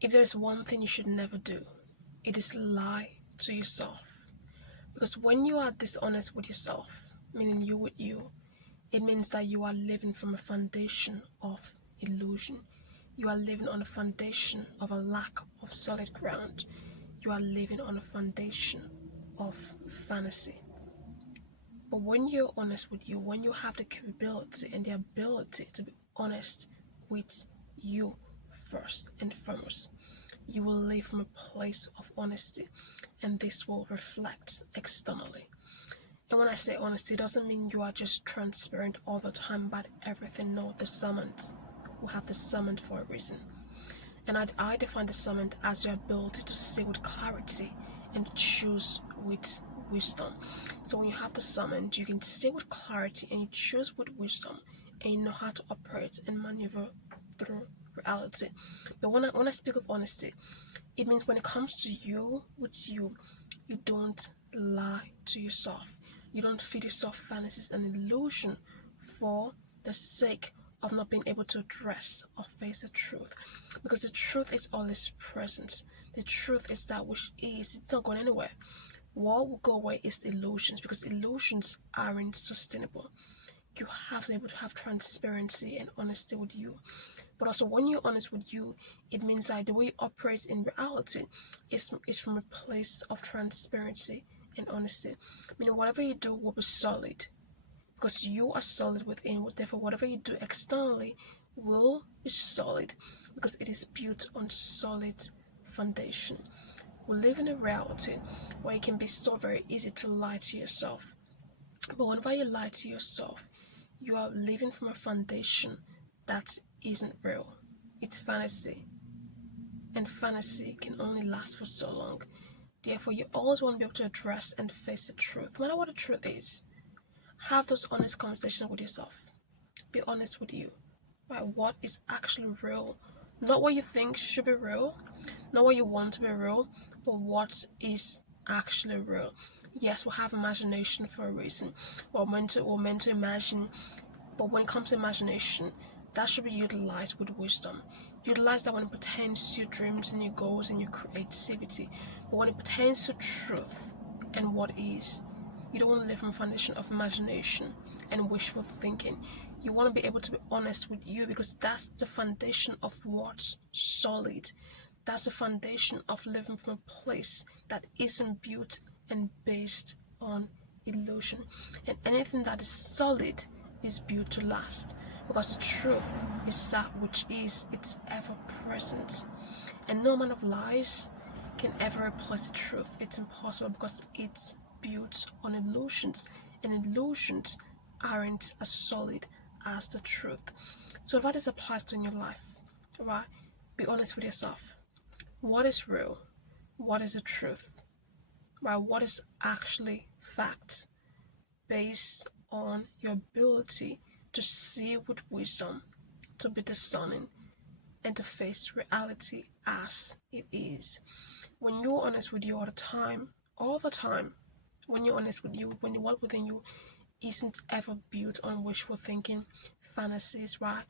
If there's one thing you should never do, it is lie to yourself. Because when you are dishonest with yourself, meaning you with you, it means that you are living from a foundation of illusion. You are living on a foundation of a lack of solid ground. You are living on a foundation of fantasy. But when you're honest with you, when you have the capability and the ability to be honest with you first and foremost, you will live from a place of honesty, and this will reflect externally. And when I say honesty, it doesn't mean you are just transparent all the time about everything. No, discernment. We have discernment for a reason. And I define discernment as your ability to see with clarity and choose with wisdom. So when you have discernment, you can see with clarity and you choose with wisdom, and you know how to operate and maneuver through reality. But when I speak of honesty, it means when it comes to you, with you don't lie to yourself. You don't feed yourself fantasies and illusion for the sake of not being able to address or face the truth. Because the truth is always present. The truth is that which is, it's not going anywhere. What will go away is the illusions, because illusions aren't sustainable. You have to be able to have transparency and honesty with you. But also when you're honest with you, it means that the way you operate in reality is from a place of transparency and honesty. Meaning whatever you do will be solid, because you are solid within. Therefore whatever you do externally will be solid, because it is built on solid foundation. We live in a reality where it can be so very easy to lie to yourself. But whenever you lie to yourself, you are living from a foundation that isn't real. It's fantasy. And fantasy can only last for so long. Therefore, you always want to be able to address and face the truth. No matter what the truth is, have those honest conversations with yourself. Be honest with you. Right? What is actually real? Not what you think should be real, not what you want to be real, but what is actually real. Yes, we have imagination for a reason. We're meant to imagine, but when it comes to imagination, that should be utilized with wisdom. Utilize that when it pertains to your dreams and your goals and your creativity. But when it pertains to truth and what is, you don't want to live from a foundation of imagination and wishful thinking. You want to be able to be honest with you, because that's the foundation of what's solid. That's the foundation of living from a place that isn't built and based on illusion. And anything that is solid is built to last, because the truth is that which is, it's ever present. And no amount of lies can ever replace the truth. It's impossible, because it's built on illusions, and illusions aren't as solid as the truth. So if that is applies to in your life, right? Be honest with yourself. What is real? What is the truth? Right? What is actually fact? Based on your ability to see with wisdom, to be discerning, and to face reality as it is. When you're honest with you all the time, when you're honest with you, when you work within you isn't ever built on wishful thinking, fantasies, right?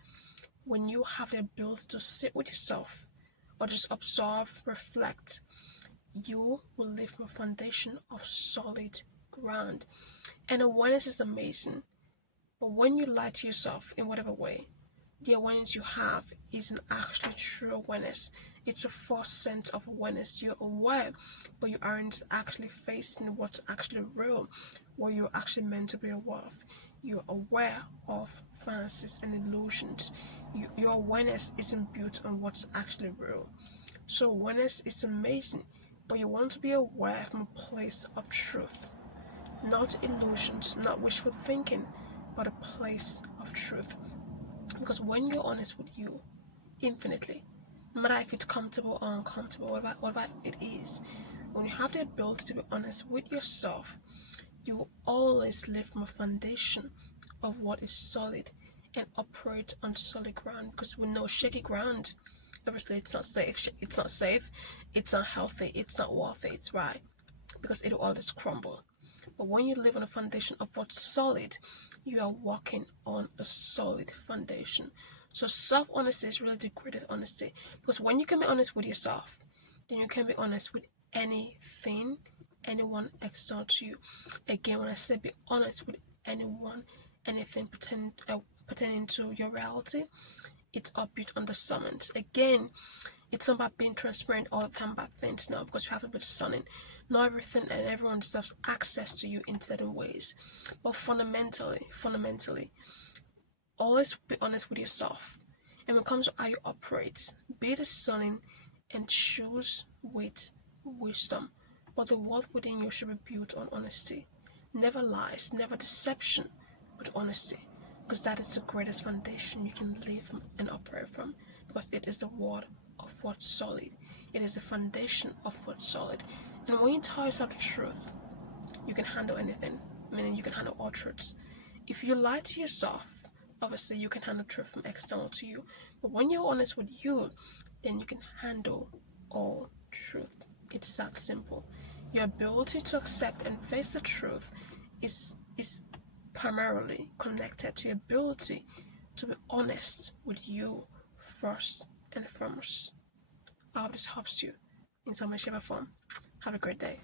When you have the ability to sit with yourself or just observe, reflect, you will live from a foundation of solid ground. And awareness is amazing. But when you lie to yourself in whatever way, the awareness you have isn't actually true awareness. It's a false sense of awareness. You're aware, but you aren't actually facing what's actually real, what you're actually meant to be aware of. You're aware of fantasies and illusions. Your awareness isn't built on what's actually real. So awareness is amazing, but you want to be aware from a place of truth. Not illusions, not wishful thinking, but a place of truth. Because when you're honest with you, infinitely, no matter if it's comfortable or uncomfortable, whatever it is, when you have the ability to be honest with yourself, you will always live from a foundation of what is solid and operate on solid ground. Because we know shaky ground, obviously it's not safe, it's not healthy, it's not worth it, it's right, because it will always crumble. But when you live on a foundation of what's solid, you are walking on a solid foundation. So self-honesty is really the greatest honesty, because when you can be honest with yourself, then you can be honest with anything, anyone external to you. Again, when I say be honest with anyone, anything pertaining to your reality, it's all built on discernment. Again, it's not about being transparent all the time about things now, because you have to be discerning. Not everything and everyone deserves access to you in certain ways. But fundamentally, always be honest with yourself. And when it comes to how you operate, be discerning and choose with wisdom. But the world within you should be built on honesty. Never lies, never deception, but honesty. Because that is the greatest foundation you can live and operate from. Because it is the word of what's solid. It is the foundation of what's solid. And when you tell yourself the truth, you can handle anything. Meaning you can handle all truths. If you lie to yourself, obviously you can handle truth from external to you. But when you're honest with you, then you can handle all truth. It's that simple. Your ability to accept and face the truth is primarily connected to your ability to be honest with you first and foremost. I hope this helps you in some way, shape, or form. Have a great day.